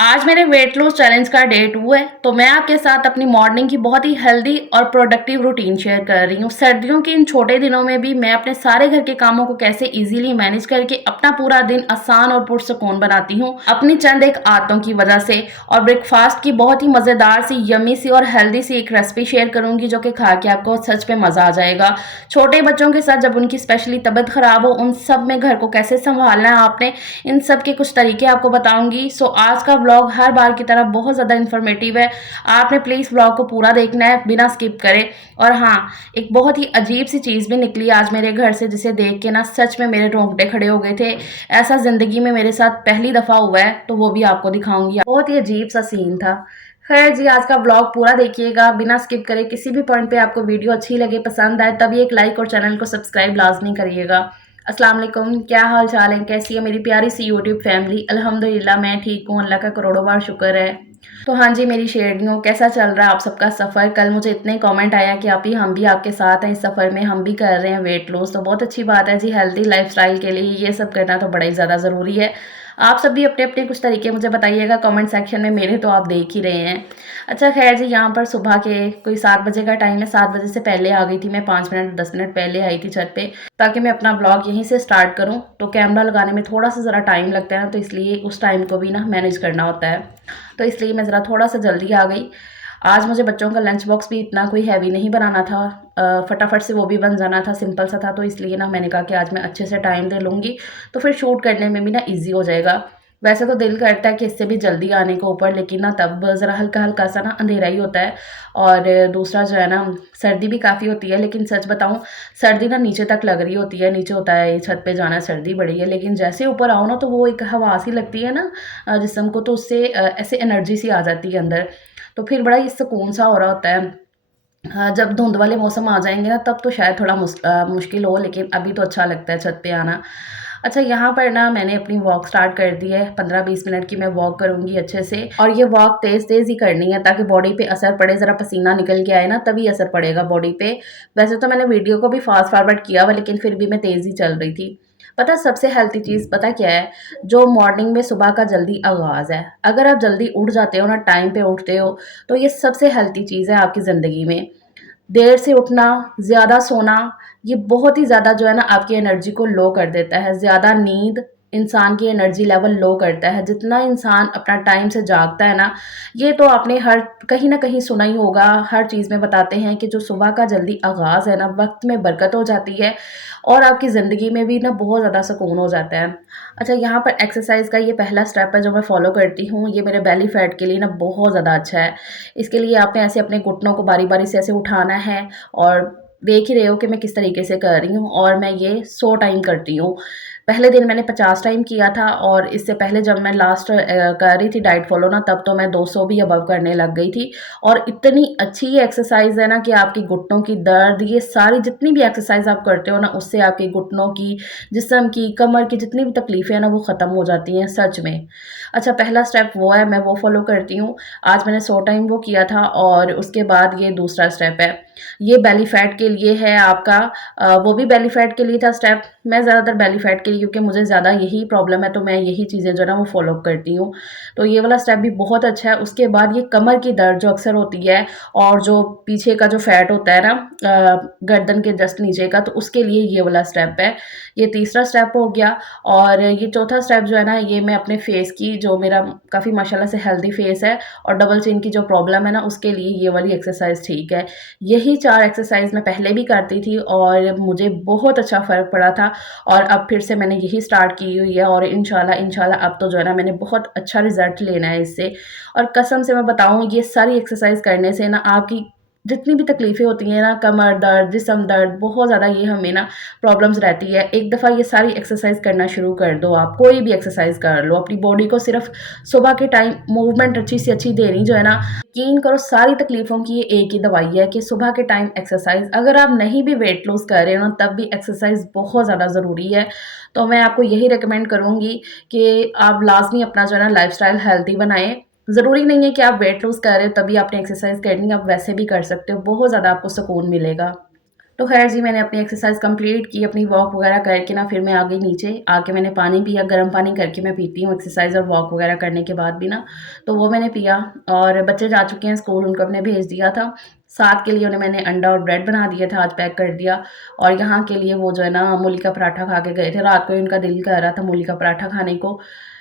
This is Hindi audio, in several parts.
आज मेरे वेट लॉस चैलेंज का डे 2 है, तो मैं आपके साथ अपनी मॉर्निंग की बहुत ही हेल्दी और प्रोडक्टिव रूटीन शेयर कर रही हूँ। सर्दियों के इन छोटे दिनों में भी मैं अपने सारे घर के कामों को कैसे इजीली मैनेज करके अपना पूरा दिन आसान और पुरसुकून बनाती हूँ, अपनी चंद एक आदतों की वजह से। और ब्रेकफास्ट की बहुत ही मज़ेदार सी, यमी सी और हेल्दी सी एक रेसिपी शेयर करूंगी जो कि खा के आपको सच में मज़ा आ जाएगा। छोटे बच्चों के साथ जब उनकी स्पेशली तबीयत खराब हो, उन सब में घर को कैसे संभालना है आपने, इन सब के कुछ तरीके आपको बताऊंगी। सो आज का व्लॉग हर बार की तरह बहुत ज़्यादा इन्फॉर्मेटिव है। आपने प्लीज़ व्लॉग को पूरा देखना है बिना स्किप करे। और हाँ, एक बहुत ही अजीब सी चीज़ भी निकली आज मेरे घर से, जिसे देख के ना सच में मेरे रोंगटे खड़े हो गए थे। ऐसा ज़िंदगी में मेरे साथ पहली दफ़ा हुआ है, तो वो भी आपको दिखाऊंगी। बहुत ही अजीब सा सीन था। खैर जी, आज का व्लॉग पूरा देखिएगा बिना स्किप करे। किसी भी पॉइंट पे आपको वीडियो अच्छी लगे, पसंद आए, तभी एक लाइक और चैनल को सब्सक्राइब लाजमी करिएगा। अस्सलाम वालेकुम, क्या हाल चाल है, कैसी है मेरी प्यारी सी यूट्यूब फैमिली। अल्हम्दुलिल्लाह मैं ठीक हूँ, अल्लाह का करोड़ों बार शुक्र है। तो हाँ जी मेरी शेरनियों, कैसा चल रहा है आप सबका सफ़र। कल मुझे इतने कमेंट आया कि आप ही हम भी आपके साथ हैं इस सफ़र में, हम भी कर रहे हैं वेट लॉस। तो बहुत अच्छी बात है जी, हेल्दी लाइफस्टाइल के लिए ये सब करना तो बड़ा ही ज़्यादा ज़रूरी है। आप सब भी अपने अपने कुछ तरीके मुझे बताइएगा कमेंट सेक्शन में, मेरे तो आप देख ही रहे हैं। अच्छा खैर जी, यहाँ पर सुबह के कोई 7 बजे का टाइम है। 7 बजे से पहले आ गई थी मैं, 5 मिनट 10 मिनट पहले आई थी छत पे, ताकि मैं अपना ब्लॉग यहीं से स्टार्ट करूँ। तो कैमरा लगाने में थोड़ा सा ज़रा टाइम लगता है ना, तो इसलिए उस टाइम को भी ना मैनेज करना होता है। तो इसलिए मैं ज़रा थोड़ा सा जल्दी आ गई। आज मुझे बच्चों का लंच बॉक्स भी इतना कोई हैवी नहीं बनाना था, फटाफट से वो भी बन जाना था, सिंपल सा था। तो इसलिए ना मैंने कहा कि आज मैं अच्छे से टाइम दे लूँगी, तो फिर शूट करने में भी ना ईजी हो जाएगा। वैसे तो दिल करता है कि इससे भी जल्दी आने को ऊपर, लेकिन ना तब ज़रा हल्का हल्का सा ना अंधेरा ही होता है। और दूसरा जो है ना, सर्दी भी काफ़ी होती है। लेकिन सच बताऊँ, सर्दी ना नीचे तक लग रही होती है, नीचे होता है ये छत पे जाना सर्दी बड़ी है, लेकिन जैसे ऊपर आओ ना तो वो एक हवा सी लगती है ना जिस्म को, तो उससे ऐसे एनर्जी सी आ जाती है अंदर। तो फिर बड़ा ही सुकून सा हो रहा होता है। हाँ, जब धुंध वाले मौसम आ जाएँगे ना, तब तो शायद थोड़ा मुश्किल हो, लेकिन अभी तो अच्छा लगता है छत पे आना। अच्छा, यहाँ पर ना मैंने अपनी वॉक स्टार्ट कर दी है। 15-20 मिनट की मैं वॉक करूँगी अच्छे से, और ये वॉक तेज़-तेज़ ही करनी है ताकि बॉडी पे असर पड़े, ज़रा पसीना निकल के आए ना, तभी असर पड़ेगा बॉडी पे। वैसे तो मैंने वीडियो को भी फ़ास्ट फॉरवर्ड किया हुआ, लेकिन फिर भी मैं तेज़ ही चल रही थी। पता है सबसे हेल्थी चीज़ पता क्या है? जो मॉर्निंग में सुबह का जल्दी आगाज़ है। अगर आप जल्दी उठ जाते हो ना, टाइम पे उठते हो, तो ये सबसे हेल्थी चीज़ है आपकी ज़िंदगी में। देर से उठना, ज़्यादा सोना, ये बहुत ही ज़्यादा जो है ना आपकी एनर्जी को लो कर देता है। ज़्यादा नींद इंसान की एनर्जी लेवल लो करता है। जितना इंसान अपना टाइम से जागता है ना, ये तो आपने हर कहीं न कहीं सुना ही होगा, हर चीज़ में बताते हैं कि जो सुबह का जल्दी आगाज़ है ना, वक़्त में बरकत हो जाती है और आपकी ज़िंदगी में भी ना बहुत ज़्यादा सुकून हो जाता है। अच्छा, यहाँ पर एक्सरसाइज़ का ये पहला स्टेप है जो मैं फ़ॉलो करती हूँ, ये मेरे बेली फैट के लिए ना बहुत ज़्यादा अच्छा है। इसके लिए आपने ऐसे अपने घुटनों को बारी-बारी से ऐसे उठाना है, और देख ही रहे हो कि मैं किस तरीके से कर रही हूँ, और मैं ये 100 टाइम करती हूँ। पहले दिन मैंने 50 टाइम किया था, और इससे पहले जब मैं लास्ट कर रही थी डाइट फ़ॉलो ना, तब तो मैं 200 भी अबव करने लग गई थी। और इतनी अच्छी ये एक्सरसाइज़ है ना कि आपकी घुटनों की दर्द, ये सारी जितनी भी एक्सरसाइज़ आप करते हो ना, उससे आपके घुटनों की, जिस्म की, कमर की जितनी भी तकलीफ़ें हैं ना, वो ख़त्म हो जाती हैं सच में। अच्छा, पहला स्टेप वो है, मैं वो फ़ॉलो करती हूँ। आज मैंने 100 टाइम वो किया था, और उसके बाद ये दूसरा स्टेप है। ये बेली फैट के लिए है आपका, वो भी बेली फैट के लिए था स्टेप। मैं ज़्यादातर बेली फैट के लिए, क्योंकि मुझे ज़्यादा यही प्रॉब्लम है, तो मैं यही चीज़ें जो है ना वो फ़ॉलो करती हूँ। तो ये वाला स्टेप भी बहुत अच्छा है। उसके बाद ये कमर की दर्द जो अक्सर होती है, और जो पीछे का जो फैट होता है ना गर्दन के जस्ट नीचे का, तो उसके लिए ये वाला स्टेप है। ये तीसरा स्टेप हो गया। और ये चौथा स्टेप जो है ना, ये मैं अपने फेस की, जो मेरा काफ़ी माशाल्लाह से हेल्दी फेस है और डबल चिन की जो प्रॉब्लम है ना, उसके लिए ये वाली एक्सरसाइज ठीक है। यही 4 एक्सरसाइज मैं पहले भी करती थी और मुझे बहुत अच्छा फ़र्क पड़ा था, और अब फिर से मैंने यही स्टार्ट की हुई है, और इंशाल्लाह इंशाल्लाह अब तो जो है ना मैंने बहुत अच्छा रिज़ल्ट लेना है इससे। और कसम से मैं बताऊँ, ये सारी एक्सरसाइज करने से ना आपकी जितनी भी तकलीफ़ें होती हैं ना, कमर दर्द, जिस्म दर्द, बहुत ज़्यादा ये हमें ना प्रॉब्लम्स रहती है। एक दफ़ा ये सारी एक्सरसाइज करना शुरू कर दो, आप कोई भी एक्सरसाइज कर लो, अपनी बॉडी को सिर्फ सुबह के टाइम मूवमेंट अच्छी से अच्छी देनी जो है ना, यकीन करो सारी तकलीफ़ों की ये एक ही दवाई है कि सुबह के टाइम एक्सरसाइज। अगर आप नहीं भी वेट लॉस कर रहे हो ना, तब भी एक्सरसाइज बहुत ज़्यादा ज़रूरी है। तो मैं आपको यही रिकमेंड करूँगी कि आप लाज़मी अपना जो है ना लाइफ़स्टाइल हेल्दी बनाएँ। ज़रूरी नहीं है कि आप वेट लूज़ कर रहे हो तभी आपने एक्सरसाइज़ करनी है, आप वैसे भी कर सकते हो, बहुत ज़्यादा आपको सुकून मिलेगा। तो खैर जी, मैंने अपनी एक्सरसाइज़ कंप्लीट की, अपनी वॉक वगैरह करके ना फिर मैं आ गई नीचे। आके मैंने पानी पिया, गर्म पानी करके मैं पीती हूँ एक्सरसाइज़ और वॉक वगैरह करने के बाद भी ना, तो वो मैंने पिया। और बच्चे जा चुके हैं स्कूल, उनको हमने भेज दिया था। साथ के लिए उन्हें मैंने अंडा और ब्रेड बना दिया था, आज पैक कर दिया। और यहाँ के लिए वो जो है ना मूली का पराठा खा के गए थे। रात को ही उनका दिल कर रहा था मूली का पराठा खाने को।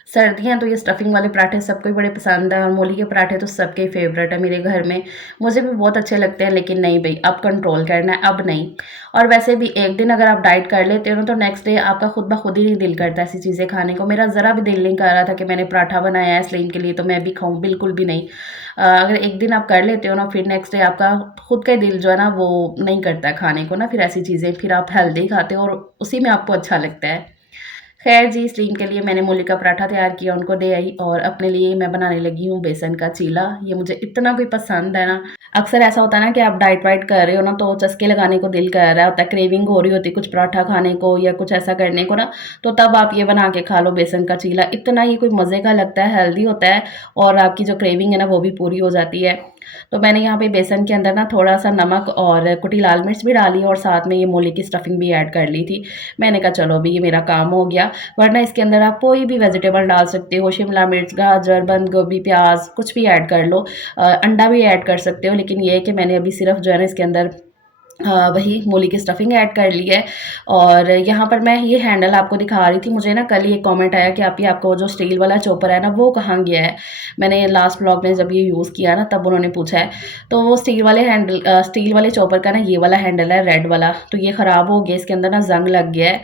सर्दियाँ तो ये स्टफिंग वाले पराठे सबको ही बड़े पसंद है और मूली के पराठे तो सबके फेवरेट है मेरे घर में। मुझे भी बहुत अच्छे लगते हैं, लेकिन नहीं भई, अब कंट्रोल करना है, अब नहीं। और वैसे भी एक दिन अगर आप डाइट कर लेते हो ना, तो नेक्स्ट डे आपका खुद ब खुद ही नहीं दिल करता ऐसी चीज़ें खाने को। मेरा ज़रा भी दिल नहीं कर रहा था कि मैंने पराठा बनाया है स्लीम के लिए तो मैं भी खाऊँ, बिल्कुल भी नहीं। अगर एक दिन आप कर लेते हो ना, फिर नेक्स्ट डे आपका खुद का ही दिल जो है ना वो नहीं करता है खाने को ना फिर ऐसी चीज़ें, फिर आप हेल्दी खाते हो और उसी में आपको अच्छा लगता है। खैर जी, स्टीम के लिए मैंने मूली का पराठा तैयार किया, उनको दे आई और अपने लिए मैं बनाने लगी हूँ बेसन का चीला। ये मुझे इतना कोई पसंद है ना। अक्सर ऐसा होता है ना कि आप डाइट वाइट कर रहे हो ना, तो चस्के लगाने को दिल कर रहा होता है, क्रेविंग हो रही होती है कुछ पराठा खाने को या कुछ ऐसा करने को ना, तो तब आप ये बना के खा लो बेसन का चीला। इतना ये कोई मज़े का लगता है, हेल्दी होता है और आपकी जो क्रेविंग है ना वो भी पूरी हो जाती है। तो मैंने यहाँ पे बेसन के अंदर ना थोड़ा-सा नमक और कुटी लाल मिर्च भी डाली और साथ में ये मूली की स्टफिंग भी ऐड कर ली थी। मैंने कहा चलो अभी ये मेरा काम हो गया, वरना इसके अंदर आप कोई भी वेजिटेबल डाल सकते हो, शिमला मिर्च, गाजर, बंद गोभी, प्याज़ कुछ भी ऐड कर लो। अंडा भी ऐड कर सकते हो, लेकिन ये है कि मैंने अभी सिर्फ जो है ना इसके अंदर वही मूली की स्टफिंग ऐड कर ली है। और यहाँ पर मैं ये हैंडल आपको दिखा रही थी। मुझे ना कल ही एक कमेंट आया कि आप ये आपको जो स्टील वाला चॉपर है ना वो कहाँ गया है। मैंने लास्ट व्लॉग में जब ये यूज़ किया ना तब उन्होंने पूछा है। तो वो स्टील वाले चॉपर का ना ये वाला हैंडल है रेड वाला, तो ये ख़राब हो गया, इसके अंदर ना जंग लग गया है।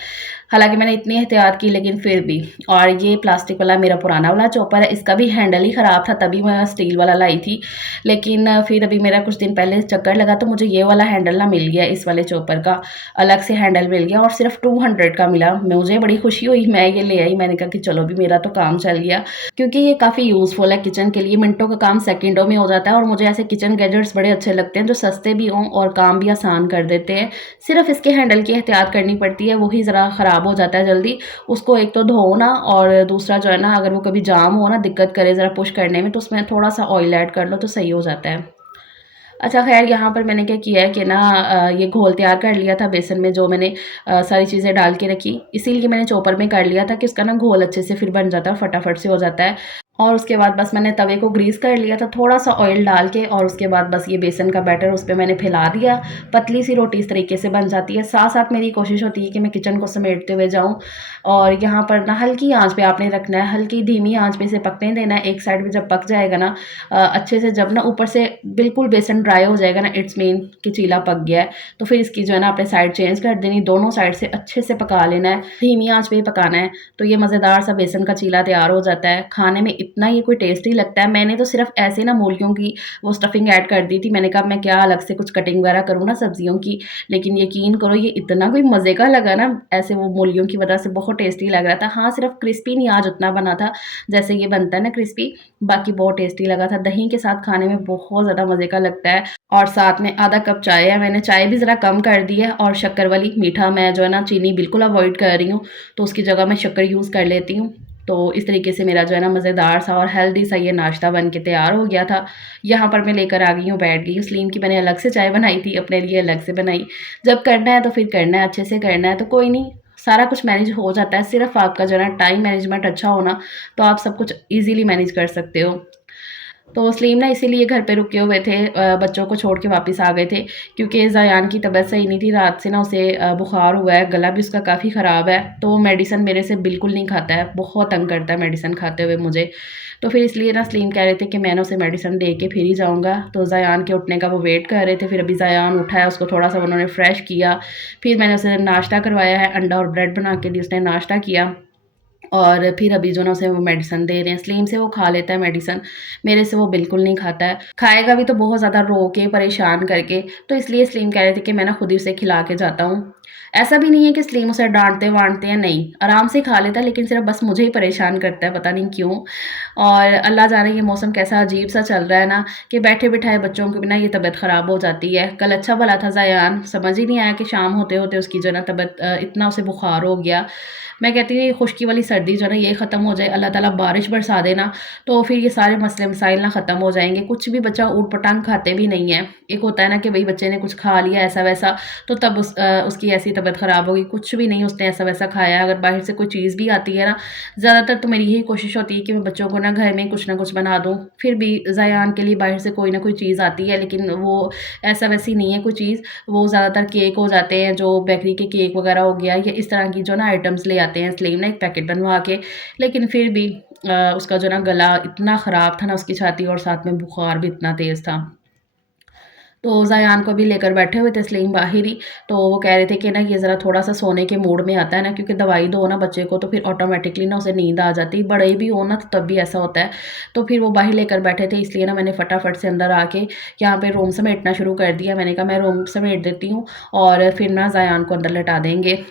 हालाँकि मैंने इतनी एहतियात की लेकिन फिर भी। और ये प्लास्टिक वाला मेरा पुराना वाला चॉपर है, इसका भी हैंडल ही ख़राब था, तभी मैं स्टील वाला लाई थी। लेकिन फिर अभी मेरा कुछ दिन पहले चक्कर लगा तो मुझे ये वाला हैंडल ना मिल गया, इस वाले चॉपर का अलग से हैंडल मिल गया और सिर्फ 200 का मिला। मुझे बड़ी खुशी हुई, मैं ये ले आई। मैंने कहा कि चलो अभी मेरा तो काम चल गया, क्योंकि ये काफ़ी यूज़फुल है किचन के लिए। मिनटों का काम सेकंडों में हो जाता है और मुझे ऐसे किचन गैजेट्स बड़े अच्छे लगते हैं जो सस्ते भी हों और काम भी आसान कर देते हैं। सिर्फ इसके हैंडल की एहतियात करनी पड़ती है, वही ज़रा ख़राब हो जाता है जल्दी। उसको एक तो धो ना, और दूसरा जो है ना अगर वो कभी जाम हो ना, दिक्कत करे ज़रा पुश करने में, तो उसमें थोड़ा सा ऑयल ऐड कर लो तो सही हो जाता है। अच्छा ख़ैर, यहाँ पर मैंने क्या किया है कि ना ये घोल तैयार कर लिया था बेसन में, जो मैंने सारी चीज़ें डाल के रखी। इसीलिए मैंने चॉपर में कर लिया था कि उसका ना घोल अच्छे से फिर बन जाता है, फटाफट से हो जाता है। और उसके बाद बस मैंने तवे को ग्रीस कर लिया था थोड़ा-सा ऑयल डाल के, और उसके बाद बस ये बेसन का बैटर उस पे मैंने फैला दिया। पतली सी रोटी इस तरीके से बन जाती है। साथ-साथ मेरी कोशिश होती है कि मैं किचन को समेटते हुए जाऊँ। और यहाँ पर ना हल्की आँच पे आपने रखना है, हल्की धीमी आँच पे इसे पकने देना है। एक साइड में जब पक जाएगा ना अच्छे से, जब ना ऊपर से बिल्कुल बेसन ड्राई हो जाएगा ना, इट्स मीन कि चीला पक गया है। तो फिर इसकी जो है ना आपने साइड चेंज कर देनी, दोनों साइड से अच्छे से पका लेना है, धीमी आँच पे ही पकाना है। तो ये मज़ेदार सा बेसन का चीला तैयार हो जाता है। खाने में इतना ये कोई टेस्टी लगता है। मैंने तो सिर्फ़ ऐसे ना मूलियों की वो स्टफिंग ऐड कर दी थी। मैंने कहा मैं क्या अलग से कुछ कटिंग वगैरह करूँ ना सब्जियों की, लेकिन यकीन करो ये इतना कोई मज़े का लगा ना, ऐसे वो मूलियों की वजह से बहुत टेस्टी लग रहा था। हाँ, सिर्फ़ क्रिस्पी नहीं आज उतना बना था जैसे ये बनता है ना क्रिस्पी, बाकी बहुत टेस्टी लगा था। दही के साथ खाने में बहुत ज़्यादा मज़े का लगता है। और साथ में आधा कप चाय है, मैंने चाय भी ज़रा कम कर दी है, और शक्कर वाली, मीठा मैं जो है ना चीनी बिल्कुल अवॉइड कर रही हूँ, तो उसकी जगह मैं शक्कर यूज़ कर लेती हूँ। तो इस तरीके से मेरा जो है ना मज़ेदार सा और हेल्दी सा ये नाश्ता बन के तैयार हो गया था। यहाँ पर मैं लेकर आ गई हूँ, बैठ गई हूँ। स्लीम की मैंने अलग से चाय बनाई थी, अपने लिए अलग से बनाई। जब करना है तो फिर करना है, अच्छे से करना है तो कोई नहीं, सारा कुछ मैनेज हो जाता है। सिर्फ़ आपका जो है ना टाइम मैनेजमेंट अच्छा हो ना, तो आप सब कुछ ईज़िली मैनेज कर सकते हो। तो स्लीम ना इसीलिए घर पे रुके हुए थे, बच्चों को छोड़ के वापस आ गए थे, क्योंकि ज़यान की तबीयत सही नहीं थी। रात से ना उसे बुखार हुआ है, गला भी उसका काफ़ी ख़राब है, तो वो मेडिसिन मेरे से बिल्कुल नहीं खाता है, बहुत तंग करता है मेडिसिन खाते हुए मुझे। तो फिर इसलिए ना स्लीम कह रहे थे कि मैं ना उसे मेडिसिन दे के फिर ही जाऊँगा। तो ज़यान के उठने का वो वेट कर रहे थे। फिर अभी ज़यान उठा है, उसको थोड़ा-सा उन्होंने फ्रेश किया, फिर मैंने उसे नाश्ता करवाया है, अंडा और ब्रेड बना के दी, उसने नाश्ता किया। और फिर अभी जो ना उसे वो मेडिसिन दे रहे हैं। स्लीम से वो खा लेता है मेडिसिन, मेरे से वो बिल्कुल नहीं खाता है। खाएगा भी तो बहुत ज़्यादा रो के, परेशान करके, तो इसलिए स्लीम कह रहे थे कि मैं ना खुद ही उसे खिला के जाता हूँ। ऐसा भी नहीं है कि स्लीम उसे डाँटते-वाँटते हैं, नहीं, आराम से खा लेता है, लेकिन सिर्फ़ बस मुझे ही परेशान करता है, पता नहीं क्यों। और अल्लाह जाने ये मौसम कैसा अजीब सा चल रहा है ना कि बैठे बिठाए बच्चों के बिना ये तबीयत ख़राब हो जाती है। कल अच्छा भला था ज़यान, समझ ही नहीं आया कि शाम होते-होते उसकी जो है ना तबीयत इतना उसे बुखार हो गया। मैं कहती हूँ ये खुश्की वाली सर्दी जो है ना ये ख़त्म हो जाए, अल्लाह ताला बारिश बरसा देना, तो फिर ये सारे मसले मसाइल ना ख़त्म हो जाएँगे। कुछ भी बच्चा ऊट-पटांग खाते भी नहीं है। एक होता है ना कि भई बच्चे ने कुछ खा लिया ऐसा-वैसा, तो तब उसकी ऐसी तबीयत ख़राब होगी। कुछ भी नहीं उसने ऐसा-वैसा खाया, अगर बाहर से कोई चीज़ भी आती है ना, ज़्यादातर तो मेरी यही कोशिश होती है कि मैं बच्चों को ना घर में कुछ ना कुछ बना दूँ। फिर भी ज़यान के लिए बाहर से कोई ना कोई चीज़ आती है, लेकिन वो ऐसा वैसी नहीं है कोई चीज़, वो ज़्यादातर केक हो जाते हैं, जो बेकरी के केक वगैरह हो गया या इस तरह की जो ना आइटम्स ले आते हैं सलीम ना एक पैकेट बनवा के। लेकिन फिर भी उसका जो ना गला इतना ख़राब था ना, उसकी छाती और साथ में बुखार भी इतना तेज़ था। तो ज़ायान को भी लेकर बैठे हुए थे सलीम बाहिर ही, तो वो कह रहे थे कि ना ये ज़रा थोड़ा-सा सोने के मूड में आता है ना, क्योंकि दवाई दो ना बच्चे को तो फिर ऑटोमेटिकली ना उसे नींद आ जाती है, बड़े भी हो ना तो तब भी ऐसा होता है। तो फिर वो बाहर लेकर बैठे थे, इसलिए ना मैंने फटाफट से अंदर आके यहाँ पे रूम समेटना शुरू कर दिया। मैंने कहा मैं रूम समेट देती हूँ और फिर ना ज़ायान को अंदर लिटा देंगे।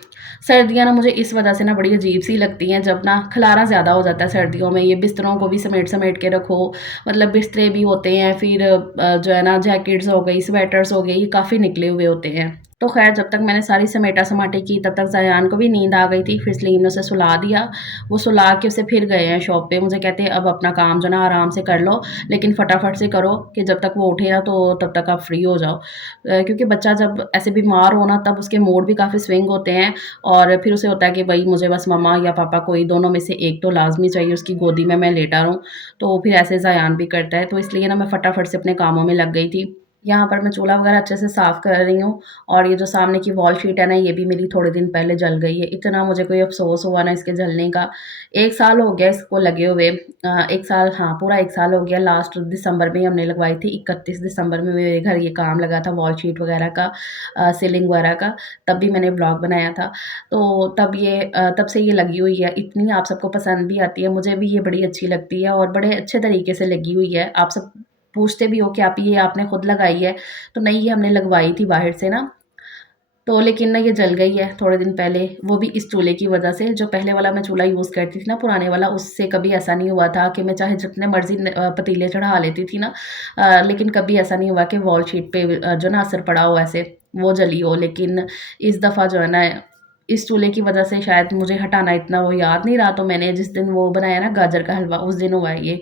सर्दियाँ ना मुझे इस वजह से ना बड़ी अजीब-सी लगती हैं, जब ना खलारा ज़्यादा हो जाता है सर्दियों में, ये बिस्तरों को भी समेट-समेट के रखो, मतलब बिस्तरे भी होते हैं, फिर जो है ना जैकेट्स हो गई, स्वेटर्स हो गई, ये काफ़ी निकले हुए होते हैं। तो ख़ैर जब तक मैंने सारी समेटा-समाटी की तब तक ज़यान को भी नींद आ गई थी, फिर सलीम ने उसे सुला दिया। वो सुला के उसे फिर गए हैं शॉप पे, मुझे कहते हैं अब अपना काम जो है ना आराम से कर लो, लेकिन फटाफट से करो कि जब तक वो उठे ना तो तब तक आप फ्री हो जाओ। क्योंकि बच्चा जब ऐसे बीमार हो ना तब उसके मूड भी काफ़ी स्विंग होते हैं और फिर उसे होता है कि भई मुझे बस मम्मा या पापा कोई दोनों में से एक तो लाज़मी चाहिए, उसकी गोदी में मैं लेटा रहूँ। तो फिर ऐसे ज़यान भी करता है, तो इसलिए ना मैं फटाफट से अपने कामों में लग गई थी। यहाँ पर मैं चूल्हा वगैरह अच्छे से साफ़ कर रही हूँ और ये जो सामने की वॉल शीट है ना, ये भी मेरी थोड़े दिन पहले जल गई है। इतना मुझे कोई अफ़सोस हुआ ना इसके जलने का। 1 साल हो गया इसको लगे हुए 1 साल, हाँ, पूरा 1 साल हो गया। लास्ट दिसंबर में ही हमने लगवाई थी, 31 दिसंबर में मेरे घर ये काम लगा था वॉल शीट वगैरह का, सीलिंग वगैरह का, तब भी मैंने व्लॉग बनाया था। तो तब से ये लगी हुई है, इतनी आप सबको पसंद भी आती है, मुझे भी ये बड़ी अच्छी लगती है और बड़े अच्छे तरीके से लगी हुई है। आप सब पूछते भी हो कि आप ये आपने खुद लगाई है, तो नहीं ये हमने लगवाई थी बाहर से ना, तो लेकिन ना ये जल गई है थोड़े दिन पहले, वो भी इस चूल्हे की वजह से। जो पहले वाला मैं चूल्हा यूज़ करती थी ना पुराने वाला, उससे कभी ऐसा नहीं हुआ था कि मैं चाहे जितने मर्ज़ी पतीले चढ़ा लेती थी ना, लेकिन कभी ऐसा नहीं हुआ कि वॉल शीट पे जो ना असर पड़ा हो ऐसे, वो जली हो। लेकिन इस दफ़ा जो है ना, इस चूल्हे की वजह से शायद मुझे हटाना इतना वो याद नहीं रहा, तो मैंने जिस दिन वो बनाया ना गाजर का हलवा, उस दिन हुआ है ये।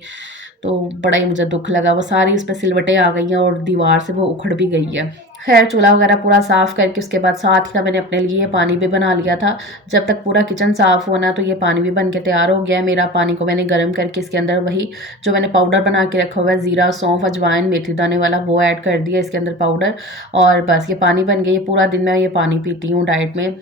तो बड़ा ही मुझे दुःख लगा, वो सारी उसपे सिलवटें आ गई हैं और दीवार से वो उखड़ भी गई है। ख़ैर चूल्हा वगैरह पूरा साफ़ करके उसके बाद साथ ही ना मैंने अपने लिए पानी भी बना लिया था। जब तक पूरा किचन साफ़ होना तो ये पानी भी बन के तैयार हो गया है मेरा। पानी को मैंने गर्म करके इसके अंदर वही जो मैंने पाउडर बना के रखा हुआ है, ज़ीरा, सौंफ, अजवाइन, मेथी दाने वाला, वो ऐड कर दिया इसके अंदर पाउडर, और बस ये पानी बन गया। ये पूरा दिन मैं ये पानी पीती हूँ डाइट में।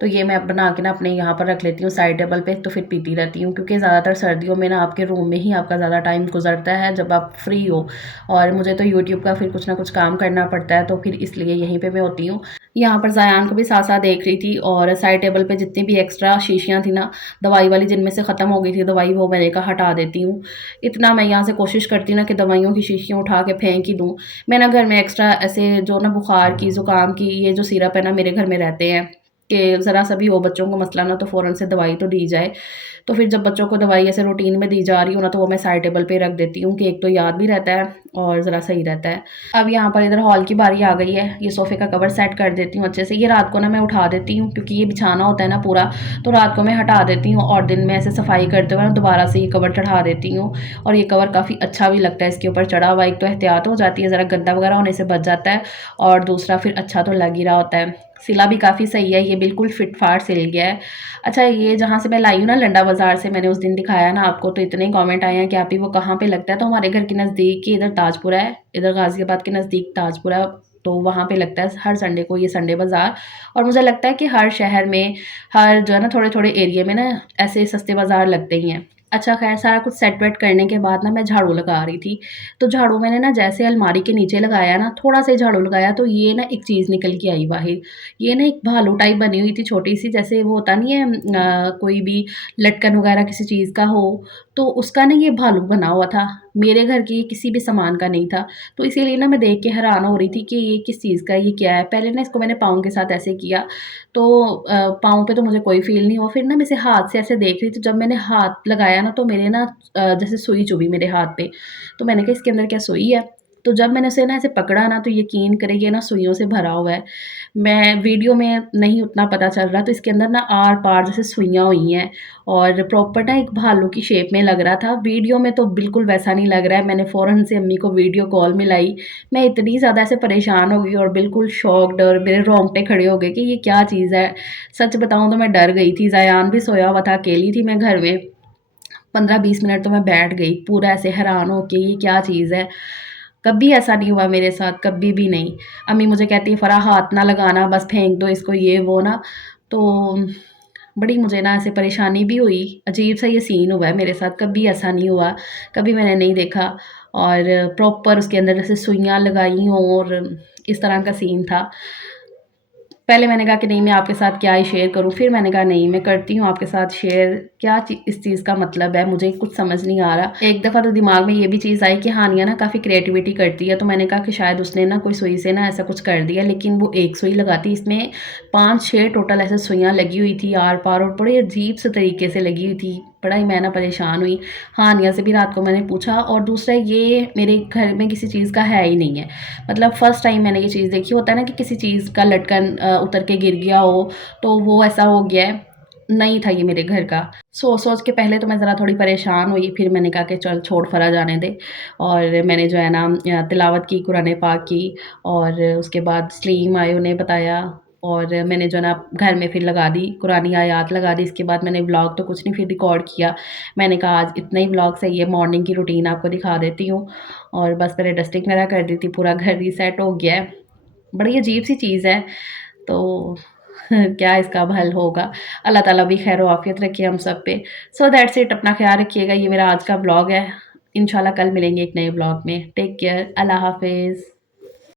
तो ये मैं बना के ना अपने यहाँ पर रख लेती हूँ साइड टेबल पे, तो फिर पीती रहती हूँ, क्योंकि ज़्यादातर सर्दियों में ना आपके रूम में ही आपका ज़्यादा टाइम गुज़रता है जब आप फ्री हो, और मुझे तो यूट्यूब का फिर कुछ ना कुछ काम करना पड़ता है, तो फिर इसलिए यहीं पे मैं होती हूँ। यहाँ पर ज़ायान को भी साथ-साथ देख रही थी और साइड टेबल पे जितनी भी एक्स्ट्रा शीशियाँ थी ना, दवाई वाली जिनमें से ख़त्म हो गई थी दवाई, वो मैंने कहा हटा देती हूँ। इतना मैं यहाँ से कोशिश करती हूँ ना कि दवाइयों की शीशियाँ उठा के फेंक ही दूँ। मैं ना घर में एक्स्ट्रा ऐसे जो ना बुखार की, ज़ुकाम की ये जो सिरप है ना मेरे घर में रहते हैं, कि ज़रा-सा भी हो बच्चों को मसला ना तो फ़ौरन से दवाई तो दी जाए। तो फिर जब बच्चों को दवाई ऐसे रूटीन में दी जा रही हो ना, तो वो मैं साइड टेबल पे रख देती हूँ कि एक तो याद भी रहता है और ज़रा सही रहता है। अब यहाँ पर इधर हॉल की बारी आ गई है, ये सोफ़े का कवर सेट कर देती हूँ अच्छे से। ये रात को ना मैं उठा देती हूँ क्योंकि ये बिछाना होता है ना पूरा, तो रात को मैं हटा देती हूँ और दिन में ऐसे सफाई करते हुए ना दोबारा से ये कवर चढ़ा देती हूँ, और ये कवर काफ़ी अच्छा भी लगता है इसके ऊपर चढ़ा हुआ। एक तो एहतियात हो जाती है, ज़रा गंदा वगैरह होने से बच जाता है, और दूसरा फिर अच्छा तो लग ही रहा होता है। सिला भी काफ़ी सही है, ये बिल्कुल फिट-फाट सिल गया है। अच्छा, ये जहाँ से मैं लाई हूँ ना लंडा बाज़ार से, मैंने उस दिन दिखाया ना आपको, तो इतने कमेंट आए हैं कि आप ही वो कहाँ पे लगता है, तो हमारे घर के नज़दीक ही इधर ताजपुरा है, इधर गाज़ियाबाद के नज़दीक ताजपुरा, तो वहाँ पे लगता है हर संडे को ये संडे बाज़ार। और मुझे लगता है कि हर शहर में, हर जो है ना थोड़े-थोड़े एरिया में ना ऐसे सस्ते बाज़ार लगते ही हैं। अच्छा ख़ैर सारा कुछ सेट वेट करने के बाद ना मैं झाड़ू लगा रही थी, तो झाड़ू मैंने ना जैसे अलमारी के नीचे लगाया ना, थोड़ा सा ही झाड़ू लगाया तो ये ना एक चीज़ निकल के आई बाहर। ये ना एक भालू टाइप बनी हुई थी छोटी-सी, जैसे वो होता नहीं है कोई भी लटकन वगैरह किसी चीज़ का हो, तो उसका ना ये भालू बना हुआ था। मेरे घर की किसी भी सामान का नहीं था। तो इसीलिए ना मैं देख के हैरान हो रही थी कि ये किस चीज़ का है, ये क्या है? पहले ना इसको मैंने पाँव के साथ ऐसे किया, तो पाँव पे तो मुझे कोई फ़ील नहीं हुआ। फिर ना मैं इसे हाथ से ऐसे देख रही थी, जब मैंने हाथ लगाया ना तो मेरे ना जैसे सुई चुभी मेरे हाथ पे। तो मैंने कहा इसके अंदर क्या सुई है? तो जब मैंने उसे ना ऐसे पकड़ा ना तो यकीन करिए ना सुइयों से भरा हुआ है। मैं वीडियो में नहीं उतना पता चल रहा, तो इसके अंदर ना आर-पार जैसे सुइयाँ हुई हैं और प्रॉपर ना एक भालू की शेप में लग रहा था। वीडियो में तो बिल्कुल वैसा नहीं लग रहा है। मैंने फ़ौरन से अम्मी को वीडियो कॉल मिलाई। मैं इतनी ज़्यादा ऐसे परेशान हो गई और बिल्कुल शॉक्ड, और मेरे रोंगटे खड़े हो गए कि ये क्या चीज़ है? सच बताऊँ तो मैं डर गई थी। ज़यान भी सोया हुआ था, अकेली थी मैं घर में। 15-20 मिनट तो मैं बैठ गई, पूरा ऐसे हैरान हो के ये क्या चीज़ है? कभी ऐसा नहीं हुआ मेरे साथ, कभी भी नहीं। अम्मी मुझे कहती है, "फ़राह हाथ ना लगाना, बस फेंक दो इसको", ये वो ना। तो बड़ी मुझे ना ऐसे परेशानी भी हुई, अजीब-सा ये सीन हुआ है मेरे साथ, कभी ऐसा नहीं हुआ, कभी मैंने नहीं देखा। और प्रॉपर उसके अंदर जैसे सुइयाँ लगाई हों और इस तरह का सीन था। पहले मैंने कहा कि नहीं, मैं आपके साथ क्या ही शेयर करूँ, फिर मैंने कहा नहीं, मैं करती हूँ आपके साथ शेयर, क्या इस चीज़ का मतलब है, मुझे कुछ समझ नहीं आ रहा। एक दफ़ा तो दिमाग में ये भी चीज़ आई कि हानिया ना काफ़ी क्रिएटिविटी करती है, तो मैंने कहा कि शायद उसने ना कोई सुई से ना ऐसा कुछ कर दिया, लेकिन वो एक सुई लगाती, इसमें 5-6 टोटल ऐसे सुइयाँ लगी हुई थी आर-पार, और बड़े अजीब से तरीके से लगी हुई थी। बड़ा ही मैं ना परेशान हुई। हानिया से भी रात को मैंने पूछा, और दूसरा ये मेरे घर में किसी चीज़ का है ही नहीं है। मतलब फर्स्ट टाइम मैंने ये चीज़ देखी। होता है ना कि किसी चीज़ का लटकन उतर के गिर गया हो, तो वो ऐसा हो गया है। नहीं था ये मेरे घर का। सोच-सोच के पहले तो मैं ज़रा थोड़ी परेशान हुई, फिर मैंने कहा कि चल छोड़, फ़रा जाने दे। और मैंने जो है ना तिलावत की कुरान पाक की, और उसके बाद सलीम आए, उन्हें बताया, और मैंने जो है ना घर में फिर लगा दी, कुरानी आयत लगा दी। इसके बाद मैंने व्लॉग तो कुछ नहीं फिर रिकॉर्ड किया। मैंने कहा आज इतना ही व्लॉग सही है, मॉर्निंग की रूटीन आपको दिखा देती हूँ। और बस मैंने डस्टिंग वगैरह कर दी थी, पूरा घर रीसेट हो गया है। बड़ी अजीब-सी चीज़ है, तो क्या इसका अब हल होगा? अल्लाह ताला भी खैर आफ़ियत रखे हम सब पे। सो दैट्स इट, अपना ख़्याल रखिएगा। ये मेरा आज का व्लॉग है। इंशाल्लाह कल मिलेंगे एक नए व्लॉग में। टेक केयर, अल्लाह हाफ़िज़।